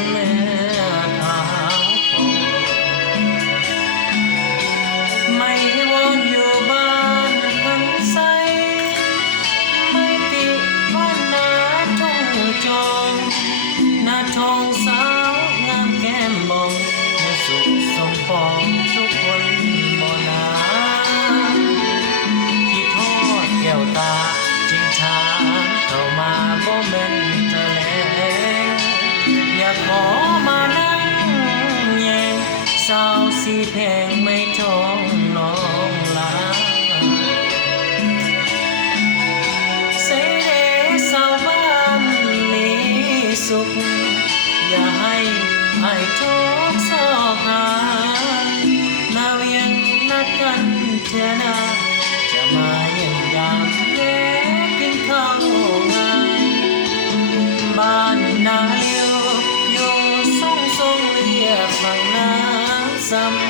ำเนื้อขาวไม่วนอยู่บ้านพันไซไม่ติดบ้านนาทุ่งจองหน้าทองสาวงามแก้มบองให้สุขสมปองทุกคนบ่นาที่ทอดแก้วตาจึงถามเข้ามาบ่แม่นทะเลอยากขอมานั่งแยงสาวสีแพงไม่ท้องน้องลาเสเดสาวบ้านมีสุขอย่าให้ทุกซอกหานาเวียนนัดกันเถื่อหน้าจะมาเยี่ยมยามแวะกินข้าวงานบ้านนาเลียวอยู่ทรงเรียบฝั่งน้ำซ้ำ